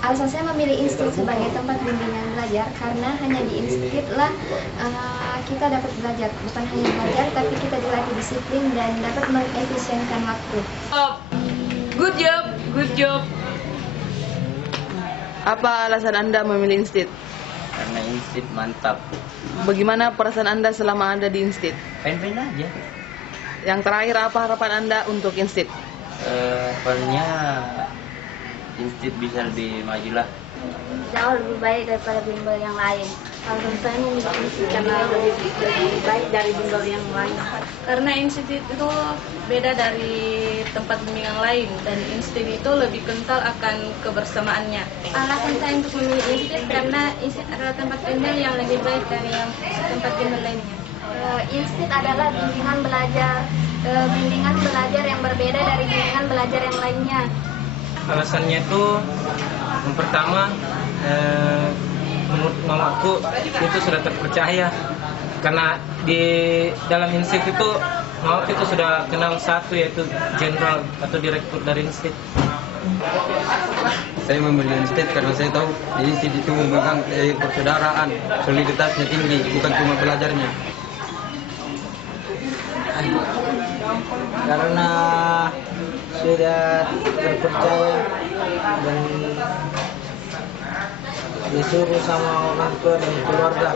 Alasan saya memilih institut sebagai tempat bimbingan belajar karena hanya di institutlah kita dapat belajar, bukan hanya belajar tapi kita dilatih disiplin dan dapat mengefisienkan waktu. Good job, good job. Apa alasan Anda memilih institut? Karena institut mantap. Bagaimana perasaan Anda selama Anda di institut? Fine-fine aja. Yang terakhir, apa harapan Anda untuk institut? Harapannya institut bisa lebih maju lah. Jauh lebih baik daripada bimbel yang lain. Alasan saya memilih institut karena lebih baik dari bimbel yang lain. Karena institut itu beda dari tempat bimbingan lain dan institut itu lebih kental akan kebersamaannya. Alasan saya untuk memilih institut karena institut adalah tempat bimbel yang lebih baik dari yang tempat bimbel lainnya. Institut adalah bimbingan belajar yang berbeda dari bimbingan belajar yang lainnya. Alasannya itu yang pertama, menurut mamaku itu sudah terpercaya karena di dalam institut itu mamaku itu sudah kenal satu, yaitu jenderal atau direktur dari institut. Saya memilih institut karena saya tahu di institut itu memegang persaudaraan, soliditasnya tinggi, bukan cuma belajarnya. Karena sudah terpercaya dan disuruh sama orang tua dan keluarga.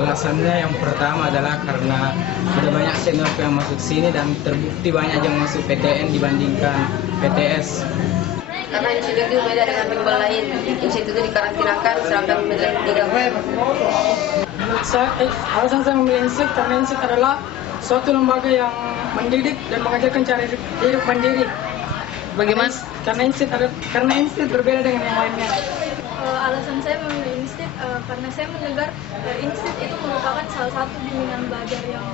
Alasannya yang pertama adalah karena ada banyak senior yang masuk sini dan terbukti banyak yang masuk PTN dibandingkan PTS. Karena institut itu beda dengan bimbel lain. Institut itu dikarantinakan, sedangkan bimbel lain tidak. Alasan saya memilih institut karena institut adalah suatu lembaga yang mendidik dan mengajarkan cara hidup mandiri. Bagaimana? Karena institut berbeda dengan yang lainnya. Alasan saya memilih institut karena saya mendengar institut itu merupakan salah satu bimbingan belajar yang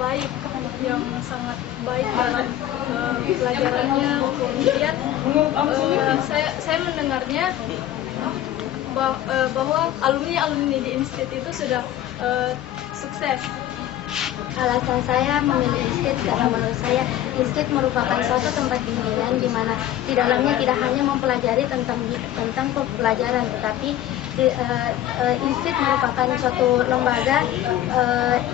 baik, yang sangat baik dalam pelajarannya. Kemudian saya mendengarnya bahwa alumni di institut itu sudah sukses. Alasan saya memilih institut karena menurut saya institut merupakan suatu tempat bimbingan di mana di dalamnya tidak hanya mempelajari tentang pelajaran, tetapi institut merupakan suatu lembaga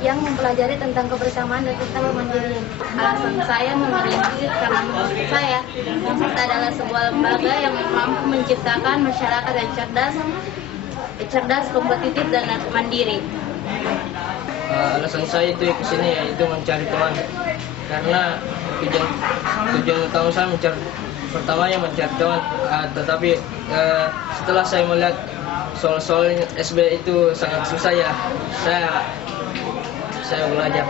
yang mempelajari tentang kebersamaan dan tentang kemandirian. Alasan saya memilih institut karena menurut saya institut adalah sebuah lembaga yang mampu menciptakan masyarakat yang cerdas, kompetitif dan mandiri. Alasan saya itu ke sini yaitu mencari teman, karena tujuan utama saya pertamanya mencari teman, tetapi setelah saya melihat soal-soal SB itu sangat susah ya, saya belajar.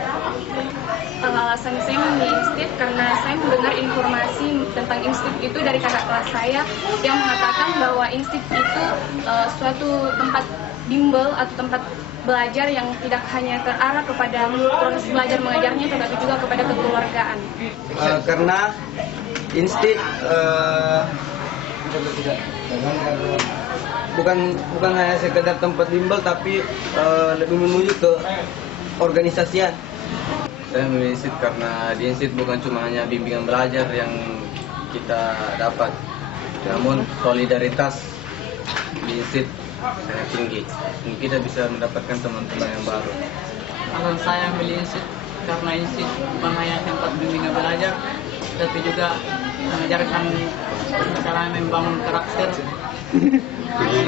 Alasan saya memilih institut karena saya mendengar informasi tentang institut itu dari kakak kelas saya yang mengatakan bahwa institut itu suatu tempat bimbel atau tempat belajar yang tidak hanya terarah kepada proses belajar mengajarnya, tetapi juga kepada kekeluargaan. Karena institut bukan hanya sekedar tempat bimbel, tapi lebih menuju ke organisasian. Saya memilih institut karena di institut bukan cuma hanya bimbingan belajar yang kita dapat, namun solidaritas di institut sangat tinggi. Dan kita bisa mendapatkan teman-teman yang baru. Alasan saya memilih institut karena institut bukan hanya tempat bimbingan belajar, tapi juga mengajarkan cara membangun karakter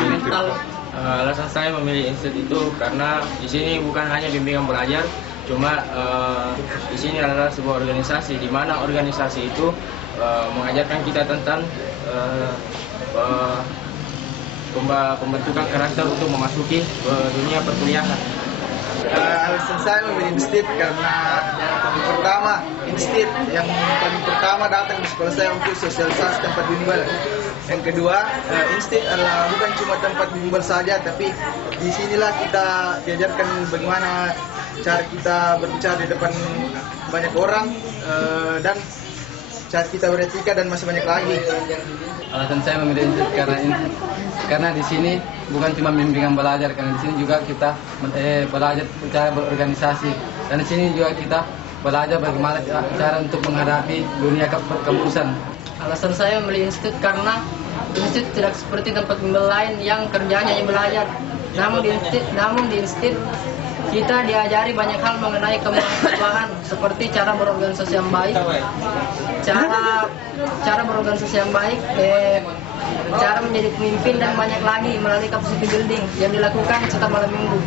mental. Alasan saya memilih institut itu karena di sini bukan hanya bimbingan belajar, cuma di sini adalah sebuah organisasi di mana organisasi itu mengajarkan kita tentang pembentukan karakter untuk memasuki dunia perkuliahan. Alasan saya memilih institut karena yang pertama, institut yang paling pertama datang di sekolah saya untuk sosialisasi tempat bimbel. Yang kedua, institut adalah bukan cuma tempat bimbel saja, tapi di sinilah kita diajarkan bagaimana cara kita berbicara di depan banyak orang dan cara kita beretika dan masih banyak lagi. Alasan saya memilih institut karena di sini bukan cuma bimbingan belajar, karena di sini juga kita belajar cara berorganisasi, dan di sini juga kita belajar bagaimana cara untuk menghadapi dunia kepengurusan. Alasan saya memilih institut karena Instit tidak seperti tempat bimbel lain yang kerjanya hanya belajar. Namun di instit kita diajari banyak hal mengenai kemahasiswaan, seperti cara berorganisasi yang baik, cara berorganisasi yang baik, cara menjadi pemimpin, dan banyak lagi melalui capacity building yang dilakukan setiap malam minggu.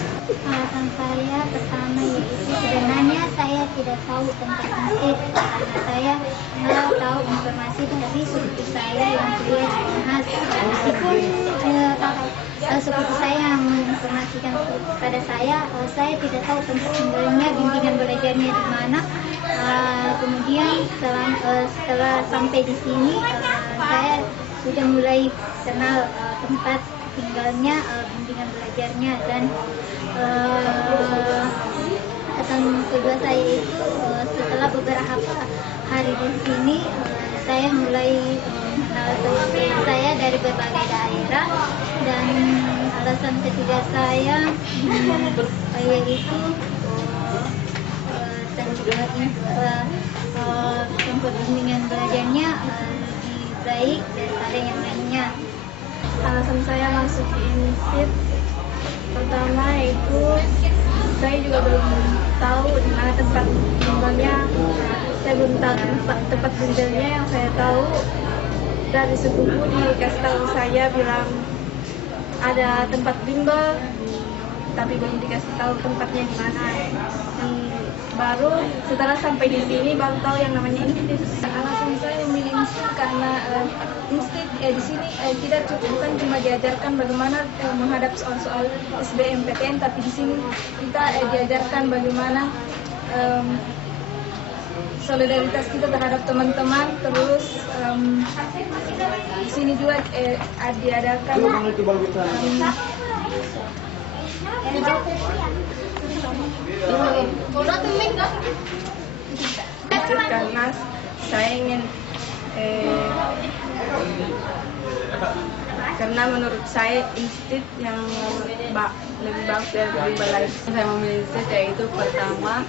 Alasan saya pertama yaitu sebenarnya saya tidak tahu tentang instit karena saya nggak tahu informasi dari sepupu saya yang kuliah di Unhas. Meskipun sepupu saya yang menginformasikan kepada saya tidak tahu tempat tinggalnya, bimbingan belajarnya di mana. Kemudian setelah sampai di sini saya sudah mulai kenal tempat tinggalnya, bimbingan belajarnya, dan alasan kedua saya itu setelah beberapa hari di sini saya mulai mengenal teman-teman saya dari berbagai daerah, dan alasan ketiga saya yaitu tempat bimbingan belajarnya lebih baik daripada yang lainnya. Alasan saya masuk instit pertama itu saya juga belum tahu di mana tempat bimbelnya. Saya belum tahu tempat bimbelnya. Yang saya tahu dari sepupu dikasih tahu saya bilang ada tempat bimbel, tapi belum dikasih tahu tempatnya di mana. Baru setelah sampai di sini baru tahu yang namanya instit. Alasan saya memilih instit karena instit di sini kita bukan cuma diajarkan bagaimana menghadapi soal-soal SBMPTN, tapi di sini kita diajarkan bagaimana solidaritas kita terhadap teman-teman. Terus di sini juga diadakan karena saya ingin karena menurut saya instit yang lebih bagus dari bimbel lain. Saya memilih instit yaitu pertama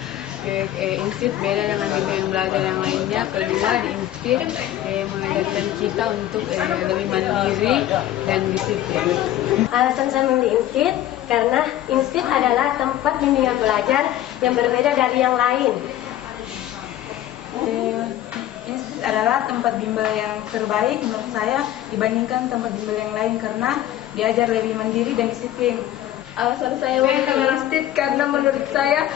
instit beda dengan bimbingan belajar yang lainnya. Kedua, di instit mengajarkan kita untuk lebih mandiri dan disiplin. Alasan saya memilih instit karena instit adalah tempat bimbingan belajar yang berbeda dari yang lain. Instit adalah tempat bimbel yang terbaik menurut saya dibandingkan tempat bimbel yang lain karena diajar lebih mandiri dan disiplin. Alasan saya memilih instit karena menurut saya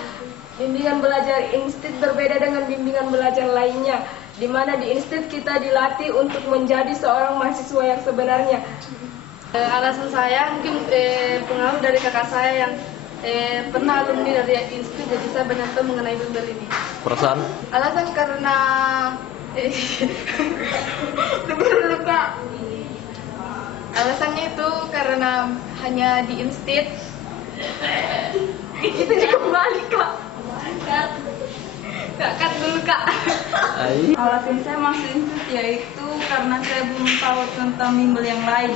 bimbingan belajar instit berbeda dengan bimbingan belajar lainnya, di mana di instit kita dilatih untuk menjadi seorang mahasiswa yang sebenarnya. Alasan saya mungkin pengaruh dari kakak saya yang pernah alumni dari instit, jadi saya banyak tahu mengenai bimbel ini. Perasaan? Alasan karena dulu Kak. Alasannya itu karena hanya di instit itu kembali Kak. Kak dulu Kak. Alasan saya masuk instit yaitu karena saya belum tahu tentang bimbel yang lain.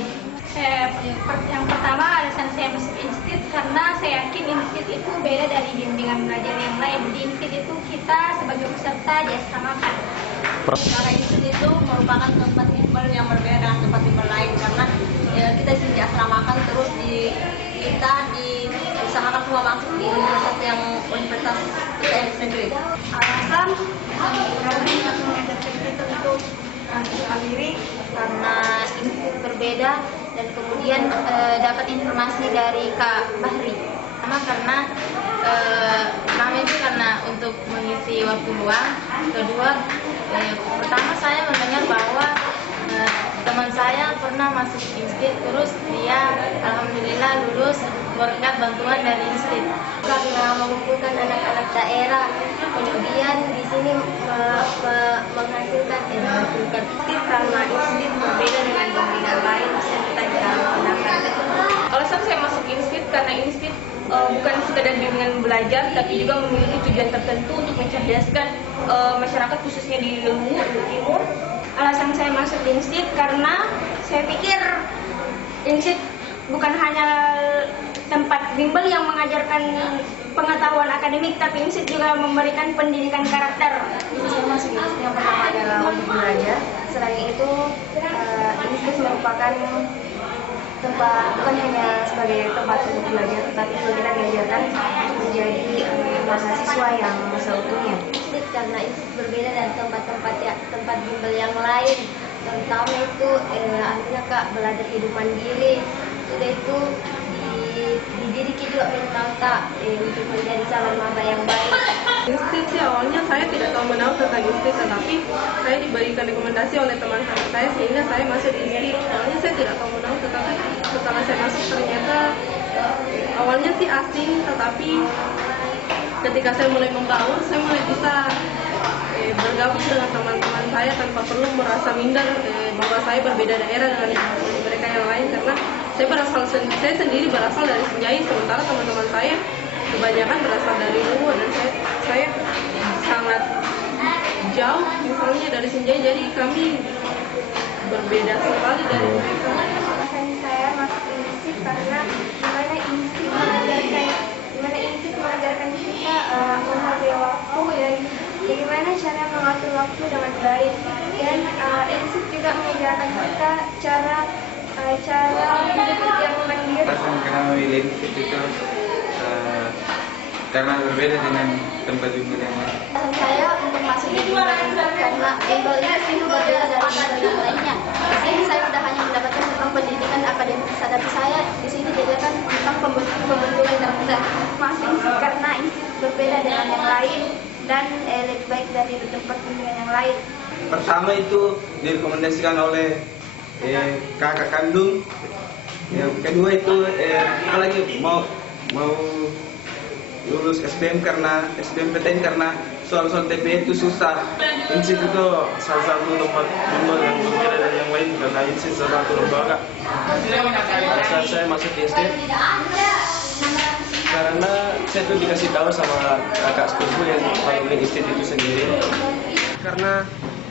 Yang pertama alasan saya masuk instit karena saya yakin instit itu beda dari bimbingan belajar yang lain. Di instit itu kita sebagai peserta diasramakan. Karena instit itu merupakan tempat bimbel yang berbeda dengan tempat bimbel lain karena kita di sini diasramakan, terus kita diusahakan semua masuk di universitas yang negeri. Alasan kami mengajarkan kita untuk mandiri karena instit berbeda, dan kemudian dapat informasi dari Kak Bahri. Karena pertama itu karena untuk mengisi waktu luang. Kedua, pertama saya mendengar bahwa teman saya pernah masuk instit, terus dia alhamdulillah lulus berkat bantuan dari instit. Karena mengumpulkan anak-anak daerah, kemudian di sini menghasilkan instit karena instit berbeda dengan bimbingan lain yang kita gunakan. Alasan saya masuk instit karena instit bukan sekedar bimbingan belajar, tapi juga memiliki tujuan tertentu untuk mencerdaskan masyarakat khususnya di Luwu Timur. Alasan saya masuk di instit karena saya pikir instit bukan hanya tempat bimbel yang mengajarkan pengetahuan akademik, tapi instit juga memberikan pendidikan karakter. Saya masuk instit yang pertama adalah untuk belajar, Selain itu, institut merupakan tempat bukan hanya sebagai tempat untuk belajar, tetapi juga kita diajarkan menjadi mahasiswa yang seutuhnya. Karena institut berbeda dari tempat bimbel yang lain. Pertama itu artinya Kak belajar hidup mandiri. Sudah itu dididik juga mental Kak untuk menjadi calon maba yang baik. Instit sih awalnya saya tidak tahu menahu tentang instit, tetapi saya diberikan rekomendasi oleh teman-teman saya sehingga saya masuk di instit. Awalnya saya tidak tahu menahu, tetapi setelah saya masuk ternyata awalnya sih asing, tetapi ketika saya mulai membangun, saya mulai bisa bergabung dengan teman-teman saya tanpa perlu merasa minder bahwa saya berbeda daerah dengan mereka yang lain, karena saya sendiri berasal dari Sinjai, sementara teman-teman saya kebanyakan berasal dari Luwu, dan saya sangat jauh misalnya dari Sinjai, jadi kami berbeda sekali dari mereka. Saya masuk instit karena dimana instit mengajarkan kita menghargai waktu dan bagaimana cara mengatur waktu dengan baik, dan instit juga mengajarkan kita cara hidup yang mandiri. Kenapa memilih instit itu karena berbeda dengan tempat bimbel yang lain. Saya untuk masuk di bimbel karena bimbel itu berbeda dari bimbel yang lainnya. Di sini saya tidak hanya mendapatkan tentang pendidikan akademis, tapi saya di sini diajarkan tentang pembentukan karakter masing karena instit berbeda dengan yang lain dan lebih baik dari tempat bimbingan yang lain. Pertama itu direkomendasikan oleh kakak kandung. Yang kedua itu apalagi mau lulus SBMPTN karena soal-soal TPE itu susah. Instit itu salah satu tempat bimbel yang berbeda dari yang lain karena instit salah satu lembaga. Saat saya masuk di instit karena saya tuh dikasih tahu sama kakak sepupu yang alumni instit itu sendiri. Karena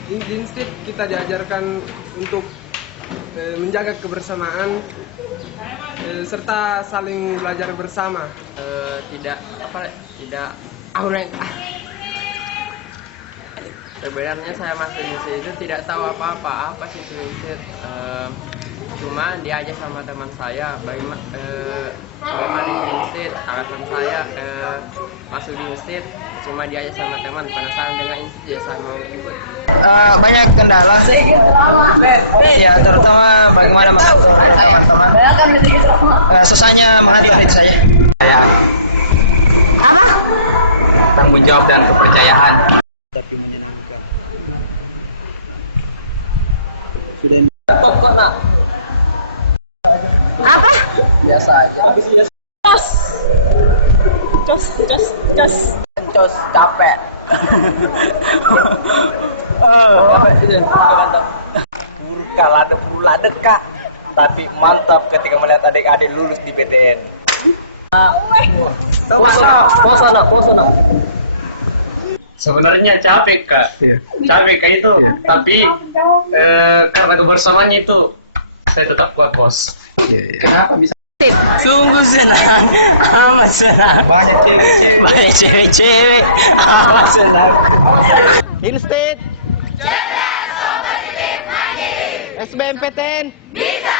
di instit kita diajarkan untuk menjaga kebersamaan serta saling belajar bersama. Sebenarnya saya masuk di instit itu tidak tahu apa sih itu instit. Cuma diajak sama teman saya bagaimana di instit. Alasan saya masuk di instit cuma diajak sama teman, penasaran dengan instit ya saya mau ikut. Banyak kendala sih ya, terutama bagaimana mengatur teman-teman, susahnya mengatur diri saya. Tanggung jawab dan kepercayaan. Apa? Biasa aja. Cos capek. Kalau ada pula dekat, tapi mantap ketika melihat adik-adik lulus di PTN. Posana. Sebenarnya capek kak itu, tapi karena kebersamaannya itu saya tetap kuat bos. Kenapa bisa? Sungguh senang, amat senang. Banyak cewek-cewek, amat senang. Instit, cerdas, kompetitif, mandiri. SBMPTN, bisa.